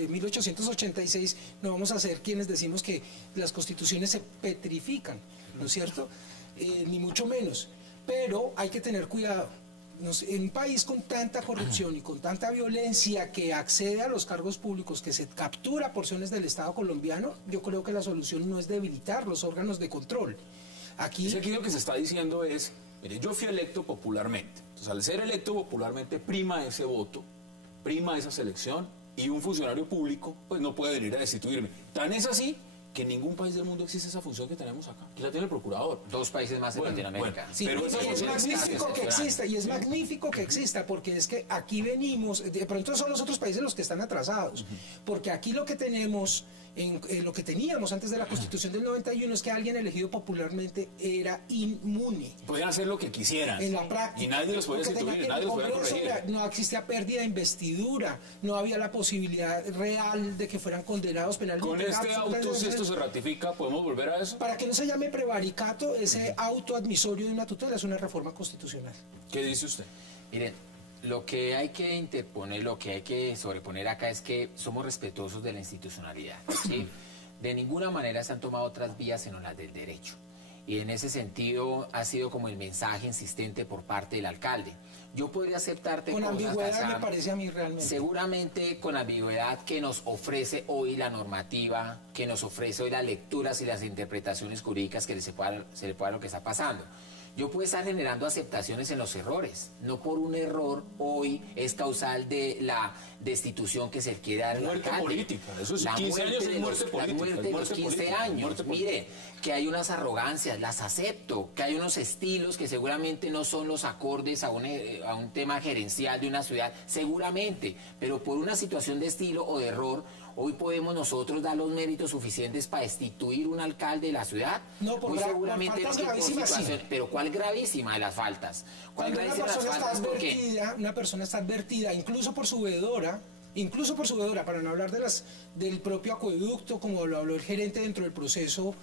1886 no vamos a ser quienes decimos que las constituciones se petrifican, ¿no es cierto? Ni mucho menos, pero hay que tener cuidado. En un país con tanta corrupción y con tanta violencia que accede a los cargos públicos, que se captura porciones del Estado colombiano, yo creo que la solución no es debilitar los órganos de control. Aquí lo que se está diciendo es, mire, yo fui electo popularmente. Entonces, al ser electo popularmente, prima ese voto, prima esa selección, y un funcionario público pues no puede venir a destituirme. Tan es así que en ningún país del mundo existe esa función que tenemos acá. Aquí la tiene el procurador. 2 países más en Latinoamérica. Sí, pero es magnífico que exista, y es magnífico que exista, porque es que aquí venimos, de pronto son los otros países los que están atrasados, porque aquí lo que tenemos, lo que teníamos antes de la Constitución del 91 es que alguien elegido popularmente era inmune. Podían hacer lo que quisieran. En la práctica. Y nadie los podía destituir, nadie los podía corregir. No existía pérdida de investidura, no había la posibilidad real de que fueran condenados penalmente. Con este auto, si esto se ratifica, ¿podemos volver a eso? Para que no se llame prevaricato, ese auto admisorio de una tutela es una reforma constitucional. ¿Qué dice usted? Miren, lo que hay que interponer, lo que hay que sobreponer acá es que somos respetuosos de la institucionalidad, ¿sí? De ninguna manera se han tomado otras vías sino las del derecho. y en ese sentido ha sido como el mensaje insistente por parte del alcalde. Yo podría aceptarte con cosas, ambigüedad, Hassan, me parece a mí realmente. seguramente con ambigüedad que nos ofrece hoy la normativa, que nos ofrece hoy las lecturas y las interpretaciones jurídicas que se le pueda lo que está pasando. Yo puedo estar generando aceptaciones en los errores. No por un error hoy es causal de la destitución que se quiere dar al Muerte alcalde. política, eso es La 15 años muerte es muerte la política, muerte es de los muerte 15 política, años. muerte política. Mire, que hay unas arrogancias, las acepto, que hay unos estilos que seguramente no son los acordes a un tema gerencial de una ciudad, seguramente, pero por una situación de estilo o de error, hoy podemos nosotros dar los méritos suficientes para destituir un alcalde de la ciudad. No, por muy faltas seguramente no, que por gravísimas, sí. situación, pero ¿cuál gravísima de las faltas? ¿Cuál Cuando una gravísima de las persona está faltas? Porque advertida, una persona está advertida, incluso por su veedora, para no hablar del propio acueducto, como lo habló el gerente dentro del proceso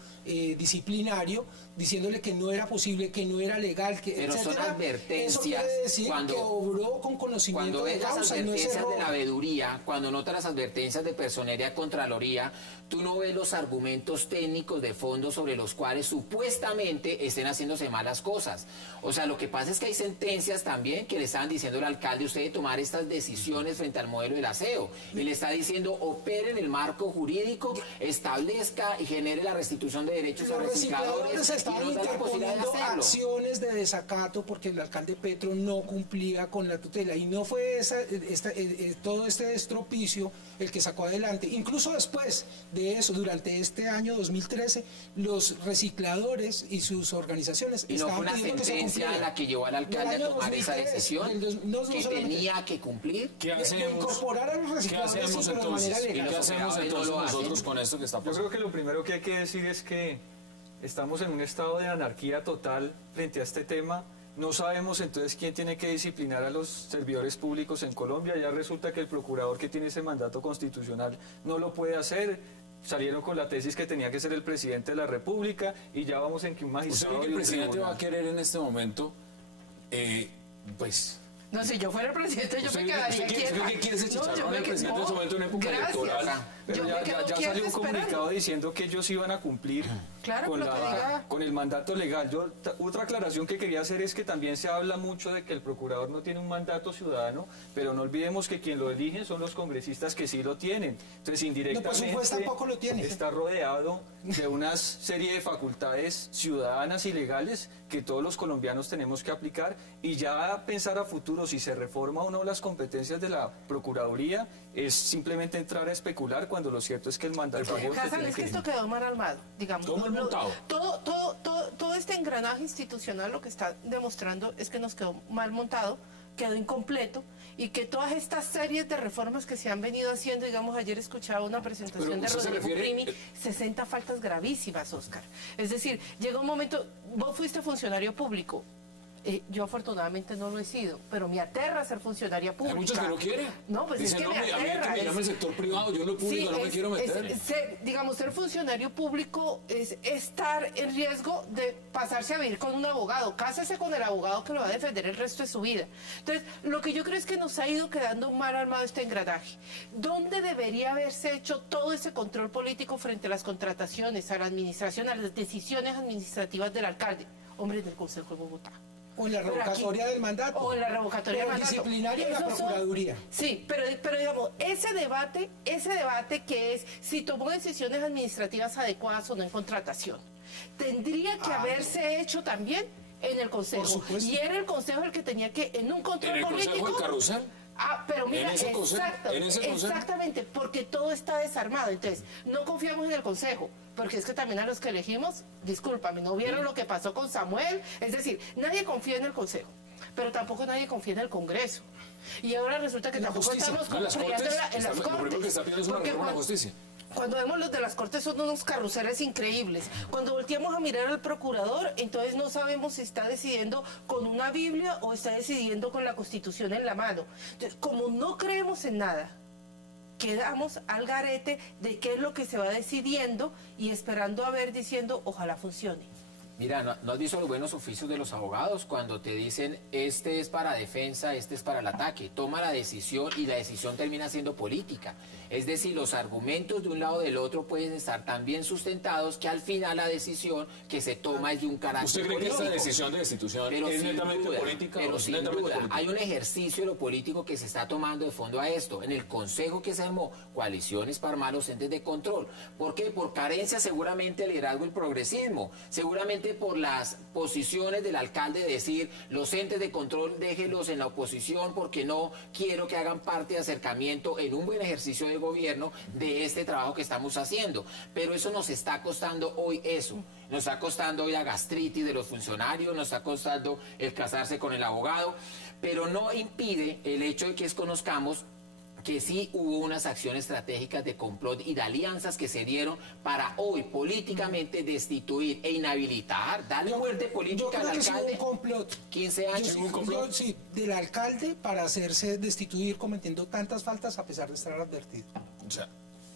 disciplinario, diciéndole que no era posible, que no era legal, que pero etcétera. son advertencias. Eso quiere decir que obró con conocimiento cuando de ves las causa, y no es advertencias error. de la veeduría, cuando notas las advertencias de Personería Contraloría, tú no ves los argumentos técnicos de fondo sobre los cuales supuestamente estén haciéndose malas cosas. O sea, lo que pasa es que hay sentencias también que le estaban diciendo al alcalde, usted debe tomar estas decisiones frente al modelo del aseo. Y le está diciendo, opere en el marco jurídico, establezca y genere la restitución de derechos a Los recicladores recicladores y estaban nos da la posibilidad de interponiendo hacerlo. acciones de desacato porque el alcalde Petro no cumplía con la tutela, y no fue todo este estropicio el que sacó adelante. Incluso después de eso, durante este año 2013, los recicladores y sus organizaciones Y no fue estaban una pidiendo que se sentencia cumpliera. la que llevó al alcalde Del a año tomar esa 2003, decisión no que solamente- tenía que cumplir. ¿Qué de hacemos? incorporar a los ¿Qué recicladores, sí, hacemos pero de manera entonces? ¿Y legal. qué Los hacemos operadores no entonces lo nosotros hacen. con esto que está Yo pasando? creo que lo primero que hay que decir es que estamos en un estado de anarquía total frente a este tema. No sabemos entonces quién tiene que disciplinar a los servidores públicos en Colombia. Ya resulta que el procurador que tiene ese mandato constitucional no lo puede hacer. Salieron con la tesis que tenía que ser el presidente de la República y ya vamos en que un ¿Usted magistrado cree que y el un presidente va a tribunal. querer en este momento, pues... No, si yo fuera el presidente, yo ¿Usted me cree quedaría que quieta. quiere ese No, yo chicharrón me al que- presidente en no, este momento en época gracias. electoral? Pero Yo ya, me quedo ya quieta salió un comunicado esperando. diciendo que ellos iban a cumplir Claro, con, lo que diga. con el mandato legal. Otra aclaración que quería hacer es que también se habla mucho de que el procurador no tiene un mandato ciudadano, pero no olvidemos que quien lo eligen son los congresistas que sí lo tienen. Entonces, indirectamente, No, por supuesto, tampoco lo tiene. está rodeado de una serie de facultades ciudadanas y legales que todos los colombianos tenemos que aplicar, y ya pensar a futuro si se reforma o no las competencias de la Procuraduría es simplemente entrar a especular, cuando lo cierto es que el mandatario se Hassan, tiene es que que... esto quedó mal armado, digamos. Todo mal montado. Todo este engranaje institucional lo que está demostrando es que nos quedó mal montado, quedó incompleto, y que todas estas series de reformas que se han venido haciendo, digamos, ayer escuchaba una presentación Pero de usted se Rodrigo refiere- Primi, 60 faltas gravísimas, Oscar. Es decir, llega un momento, vos fuiste funcionario público. Yo afortunadamente no lo he sido, pero me aterra ser funcionaria pública. Hay muchos que no quieren. No, pues Dicen, es que no, me a mí aterra. que me llame el sector privado, yo en lo público no me quiero meter. Ser funcionario público es estar en riesgo de pasarse a vivir con un abogado. Cásese con el abogado que lo va a defender el resto de su vida. Entonces, lo que yo creo es que nos ha ido quedando mal armado este engranaje. ¿Dónde debería haberse hecho todo ese control político frente a las contrataciones, a la administración, a las decisiones administrativas del alcalde? Hombre, del Consejo de Bogotá. O en la Pero aquí- revocatoria del mandato. O en la revocatoria O del el mandato. disciplinario de la Esos son- Procuraduría. Sí, pero digamos, ese debate que es si tomó decisiones administrativas adecuadas o no en contratación, tendría que haberse hecho también en el Consejo. Por supuesto. Y era el Consejo el que tenía que, en un control ¿En el político... Consejo del Carrusel? Pero mira, ¿En ese consejo? exacto, ¿En ese consejo? exactamente, porque todo está desarmado. Entonces, no confiamos en el Consejo, porque es que también a los que elegimos, discúlpame, no vieron lo que pasó con Samuel. Es decir, nadie confía en el Consejo, pero tampoco nadie confía en el Congreso. Y ahora resulta que En la tampoco justicia. estamos No, en las confiando Cortes, en las lo primero Cortes. que está pidiendo es una Porque reforma a la cuando- justicia. Cuando vemos los de las Cortes son unos carruseles increíbles. Cuando volteamos a mirar al procurador, entonces no sabemos si está decidiendo con una Biblia o está decidiendo con la Constitución en la mano. Entonces, como no creemos en nada, quedamos al garete de qué es lo que se va decidiendo y esperando a ver, diciendo, ojalá funcione. Mira, ¿no has visto los buenos oficios de los abogados cuando te dicen este es para defensa, este es para el ataque? Toma la decisión y la decisión termina siendo política. Es decir, los argumentos de un lado o del otro pueden estar tan bien sustentados que al final la decisión que se toma es de un carácter ¿Usted cree político. que esta decisión de destitución es netamente política? Pero ¿O es sin netamente duda, política? hay un ejercicio de lo político que se está tomando de fondo a esto. En el Consejo que se armó, coaliciones para armar los entes de control. ¿Por qué? Por carencia seguramente del liderazgo del progresismo, seguramente por las posiciones del alcalde de decir los entes de control déjenlos en la oposición porque no quiero que hagan parte de acercamiento en un buen ejercicio de gobierno de este trabajo que estamos haciendo. Pero eso nos está costando hoy eso. Nos está costando hoy la gastritis de los funcionarios, nos está costando el casarse con el abogado, pero no impide el hecho de que conozcamos que sí hubo unas acciones estratégicas de complot y de alianzas que se dieron para hoy políticamente destituir e inhabilitar, darle muerte política al alcalde. Sí hubo un complot. 15 años. Sí, del alcalde para hacerse destituir cometiendo tantas faltas a pesar de estar advertido. O sea,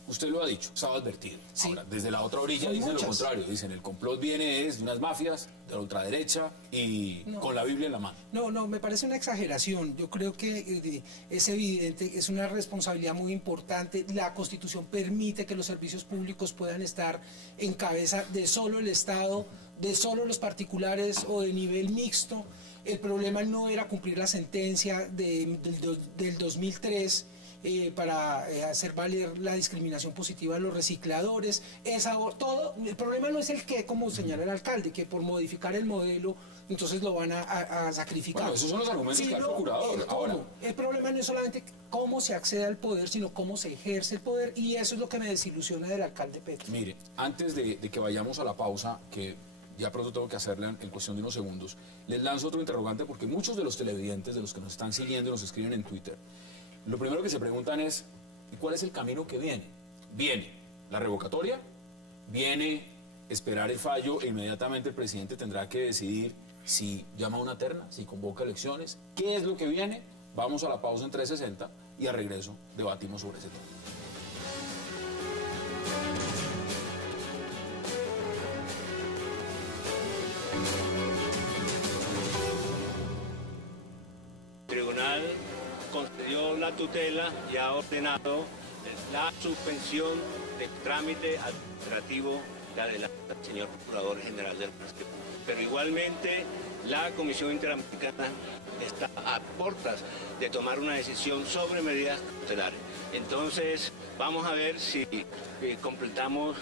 usted lo ha dicho, estaba advertido. Sí. Ahora, desde la otra orilla Son dicen muchas. lo contrario. Dicen el complot viene de unas mafias, de la ultraderecha y con la Biblia en la mano. No, me parece una exageración. Yo creo que es evidente, es una responsabilidad muy importante. La Constitución permite que los servicios públicos puedan estar en cabeza de solo el Estado, de solo los particulares o de nivel mixto. El problema no era cumplir la sentencia del 2003. Para hacer valer la discriminación positiva de los recicladores. Todo, el problema no es el qué, como señala el alcalde, que por modificar el modelo, entonces lo van a sacrificar. Bueno, esos son los argumentos que ha el procurador. Ahora, el problema no es solamente cómo se accede al poder, sino cómo se ejerce el poder, y eso es lo que me desilusiona del alcalde Petro. mire, antes de que vayamos a la pausa, que ya pronto tengo que hacerla en cuestión de unos segundos, les lanzo otro interrogante porque muchos de los televidentes, de los que nos están siguiendo y nos escriben en Twitter, lo primero que se preguntan es, ¿y cuál es el camino que viene? ¿Viene la revocatoria? ¿Viene esperar el fallo e inmediatamente el presidente tendrá que decidir si llama a una terna, si convoca elecciones? ¿Qué es lo que viene? Vamos a la pausa en 360 y a regreso debatimos sobre ese tema. El tribunal concedió la tutela y ha ordenado la suspensión del trámite administrativo que adelanta el señor Procurador General del Ministerio Público. Pero igualmente la Comisión Interamericana está a puertas de tomar una decisión sobre medidas cautelares. Entonces vamos a ver si completamos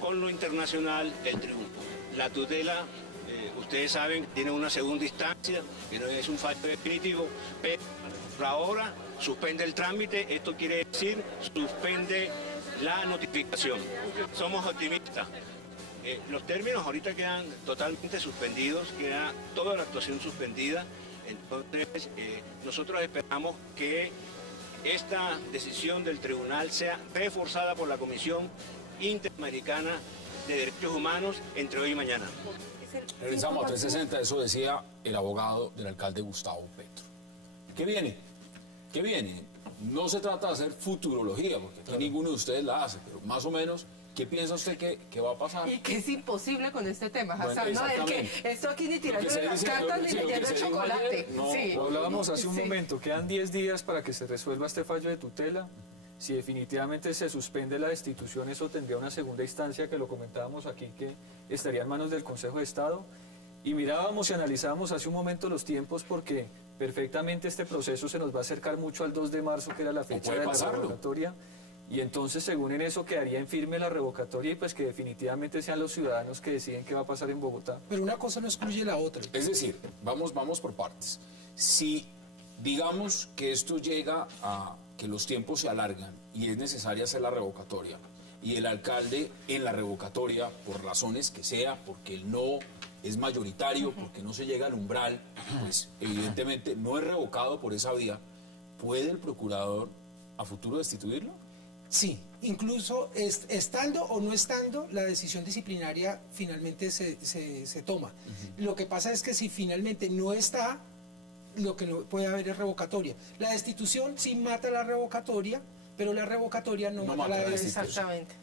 con lo internacional el triunfo. La tutela, ustedes saben, tiene una segunda instancia, que no es un fallo definitivo, pero por ahora suspende el trámite. Esto quiere decir suspende la notificación. Somos optimistas. Los términos ahorita quedan totalmente suspendidos, queda toda la actuación suspendida. Entonces, nosotros esperamos que esta decisión del tribunal sea reforzada por la Comisión Interamericana de Derechos Humanos entre hoy y mañana. Regresamos a 360, eso decía el abogado del alcalde Gustavo Petro. ¿Qué viene? ¿Qué viene? No se trata de hacer futurología, porque aquí ninguno de ustedes la hace, pero más o menos, ¿qué piensa usted que va a pasar? Y que es imposible con este tema, Bueno, Hassan, ¿no? El que esto aquí ni tirándole las cartas ni leyendo el chocolate. No, Sí. lo hablábamos hace un Sí. momento, quedan 10 días para que se resuelva este fallo de tutela. Si definitivamente se suspende la destitución, eso tendría una segunda instancia, que lo comentábamos aquí, que estaría en manos del Consejo de Estado. Y mirábamos y analizábamos hace un momento los tiempos, porque perfectamente este proceso se nos va a acercar mucho al 2 de marzo, que era la fecha puede de la pasarlo. revocatoria. Y entonces, según en eso, quedaría en firme la revocatoria y pues que definitivamente sean los ciudadanos que deciden qué va a pasar en Bogotá. Pero una cosa no excluye la otra. Es decir, vamos por partes. Si digamos que esto llega a que los tiempos se alargan y es necesaria hacer la revocatoria, y el alcalde en la revocatoria, por razones que sea, porque el no es mayoritario, porque no se llega al umbral, pues evidentemente no es revocado por esa vía, ¿puede el procurador a futuro destituirlo? Sí, incluso estando o no estando, la decisión disciplinaria finalmente se toma. Lo que pasa es que si finalmente no está, lo que no puede haber es revocatoria. La destitución sí mata la revocatoria, pero la revocatoria no mata la destitución. Exactamente.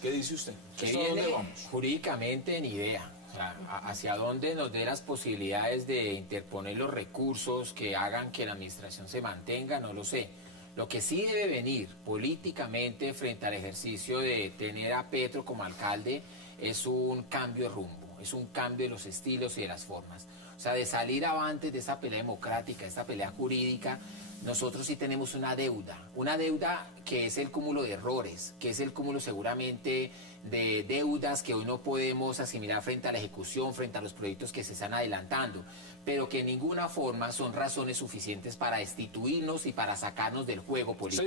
¿Qué dice usted? ¿Qué ¿Esto a viene? dónde vamos? Jurídicamente, ni idea. O sea, ¿hacia dónde nos dé las posibilidades de interponer los recursos que hagan que la administración se mantenga? No lo sé. Lo que sí debe venir políticamente frente al ejercicio de tener a Petro como alcalde es un cambio de rumbo, es un cambio de los estilos y de las formas. O sea, de salir avantes de esa pelea democrática, de esta pelea jurídica, nosotros sí tenemos una deuda que es el cúmulo de errores, que es el cúmulo seguramente de deudas que hoy no podemos asimilar frente a la ejecución, frente a los proyectos que se están adelantando, pero que en ninguna forma son razones suficientes para destituirnos y para sacarnos del juego político.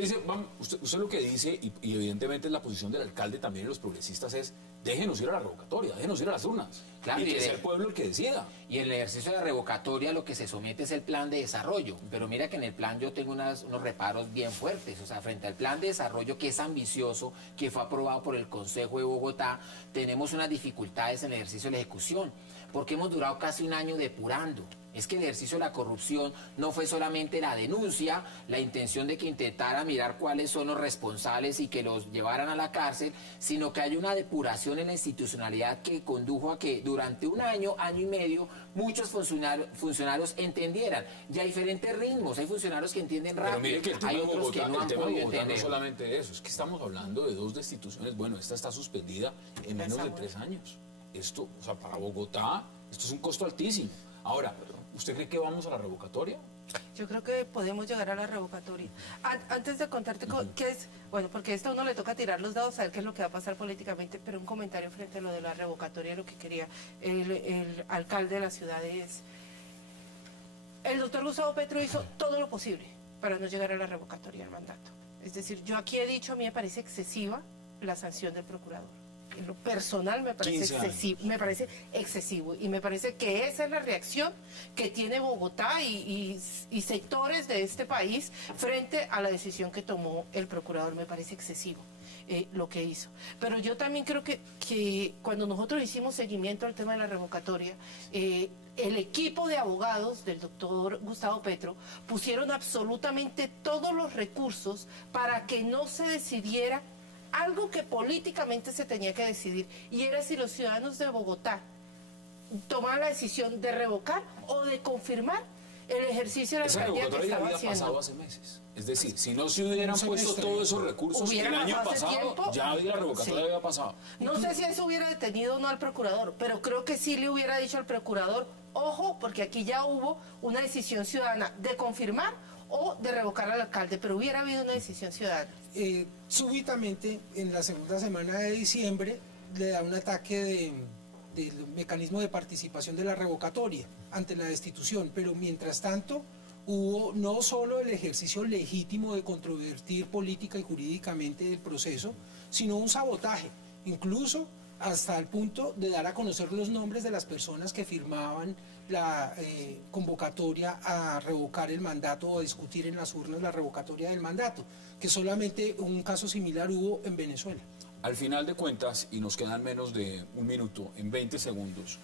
Usted lo que dice, y evidentemente es la posición del alcalde también y los progresistas, es déjenos ir a la revocatoria, déjenos ir a las urnas, claro, y que sea el pueblo el que decida. Y en el ejercicio de la revocatoria lo que se somete es el plan de desarrollo, pero mira que en el plan yo tengo unos reparos bien fuertes, o sea, frente al plan de desarrollo que es ambicioso, que fue aprobado por el Consejo de Bogotá, tenemos unas dificultades en el ejercicio de la ejecución, porque hemos durado casi un año depurando. Es que el ejercicio de la corrupción no fue solamente la denuncia, la intención de que intentara mirar cuáles son los responsables y que los llevaran a la cárcel, sino que hay una depuración en la institucionalidad que condujo a que durante un año, año y medio, muchos funcionarios entendieran. Y a diferentes ritmos, hay funcionarios que entienden rápido, pero mire que el tema hay de otros Bogotá, que no han podido entender. No es solamente eso, es que estamos hablando de dos destituciones. Bueno, esta está suspendida en menos de 3 años. Esto, o sea, para Bogotá, esto es un costo altísimo. Ahora, ¿usted cree que vamos a la revocatoria? Yo creo que podemos llegar a la revocatoria. Antes de contarte qué es, bueno, porque esto a uno le toca tirar los dados, saber qué es lo que va a pasar políticamente, pero un comentario frente a lo de la revocatoria, lo que quería el alcalde de la ciudad es, el doctor Gustavo Petro hizo todo lo posible para no llegar a la revocatoria del mandato. Es decir, yo aquí he dicho, a mí me parece excesiva la sanción del procurador. En lo personal me parece excesivo y me parece que esa es la reacción que tiene Bogotá y sectores de este país frente a la decisión que tomó el procurador. Me parece excesivo lo que hizo. Pero yo también creo que cuando nosotros hicimos seguimiento al tema de la revocatoria, el equipo de abogados del doctor Gustavo Petro pusieron absolutamente todos los recursos para que no se decidiera algo que políticamente se tenía que decidir, y era si los ciudadanos de Bogotá tomaban la decisión de revocar o de confirmar el ejercicio de la alcaldía que estaba haciendo. Pasado hace meses. Es decir, si no se hubieran puesto todos esos recursos el año pasado, ya la revocatoria había pasado. No sé si eso hubiera detenido o no al procurador, pero creo que sí le hubiera dicho al procurador, ojo, porque aquí ya hubo una decisión ciudadana de confirmar o de revocar al alcalde, pero hubiera habido una decisión ciudadana. Súbitamente, en la segunda semana de diciembre, le da un ataque del mecanismo de participación de la revocatoria ante la destitución, pero mientras tanto hubo no solo el ejercicio legítimo de controvertir política y jurídicamente el proceso, sino un sabotaje, incluso hasta el punto de dar a conocer los nombres de las personas que firmaban la convocatoria a revocar el mandato o a discutir en las urnas la revocatoria del mandato, que solamente un caso similar hubo en Venezuela. Al final de cuentas, y nos quedan menos de un minuto, en 20 segundos,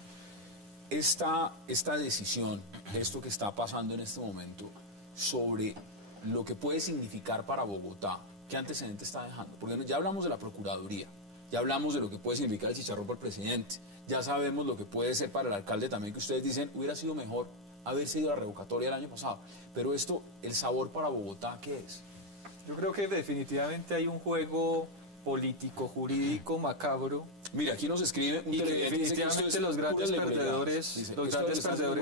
esta decisión, esto que está pasando en este momento, sobre lo que puede significar para Bogotá, ¿qué antecedente está dejando? Porque ya hablamos de la Procuraduría, ya hablamos de lo que puede significar el chicharrón para el presidente, ya sabemos lo que puede ser para el alcalde también, que ustedes dicen hubiera sido mejor haber sido la revocatoria el año pasado. Pero esto, el sabor para Bogotá, ¿qué es? Yo creo que definitivamente hay un juego político, jurídico, macabro. Mira, aquí nos escribe un y que definitivamente los grandes perdedores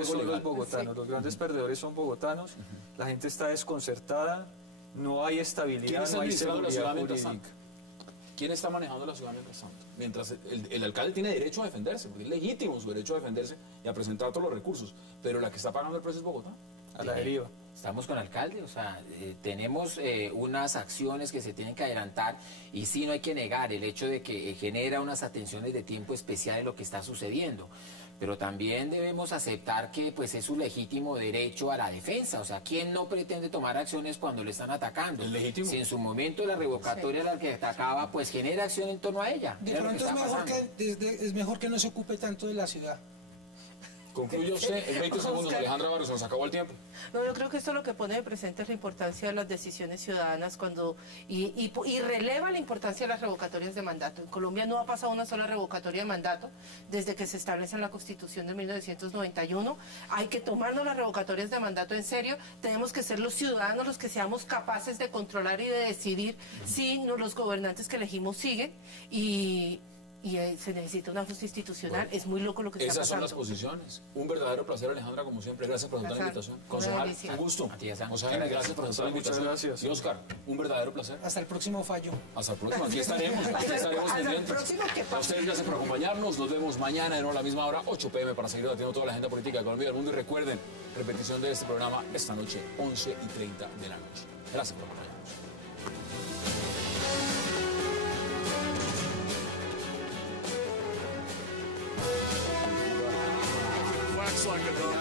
son los bogotanos. Los grandes perdedores son bogotanos. La gente está desconcertada, no hay estabilidad, no hay seguridad jurídica. ¿Quién está manejando la ciudad mientras tanto? Mientras el alcalde tiene derecho a defenderse, porque es legítimo su derecho a defenderse y a presentar todos los recursos, pero la que está pagando el precio es Bogotá. A la deriva. Estamos con el alcalde, o sea, tenemos unas acciones que se tienen que adelantar y sí no hay que negar el hecho de que genera unas atenciones de tiempo especial en lo que está sucediendo. Pero también debemos aceptar que pues es su legítimo derecho a la defensa. O sea, ¿quién no pretende tomar acciones cuando le están atacando? ¿Es legítimo? Si en su momento la revocatoria la que atacaba, pues genera acción en torno a ella. De pronto es mejor que no se ocupe tanto de la ciudad. Concluye usted en 20 segundos, Oscar. Alejandra Barrios, se nos acabó el tiempo. No, yo creo que esto lo que pone de presente es la importancia de las decisiones ciudadanas y releva la importancia de las revocatorias de mandato. En Colombia no ha pasado una sola revocatoria de mandato desde que se establece en la Constitución de 1991. Hay que tomarnos las revocatorias de mandato en serio. Tenemos que ser los ciudadanos los que seamos capaces de controlar y de decidir si los gobernantes que elegimos siguen y se necesita una justicia institucional. Bueno, es muy loco lo que está esas son pasando. las posiciones. Un verdadero placer, Alejandra, como siempre. Gracias por aceptar la invitación. Concejal, delicia. un gusto. A ti, Hassan. José Jaime, gracias por aceptar la Muchas invitación. gracias. Y Oscar, un verdadero placer. Hasta el próximo fallo. Hasta el próximo. Aquí estaremos Hasta el pendientes. próximo que A pase. ustedes gracias por acompañarnos. Nos vemos mañana a la misma hora, 8 p.m. para seguir debatiendo toda la agenda política de Colombia y del mundo. Y recuerden, repetición de este programa esta noche, 11:30 de la noche. Gracias por acompañarnos. Wax like a dog.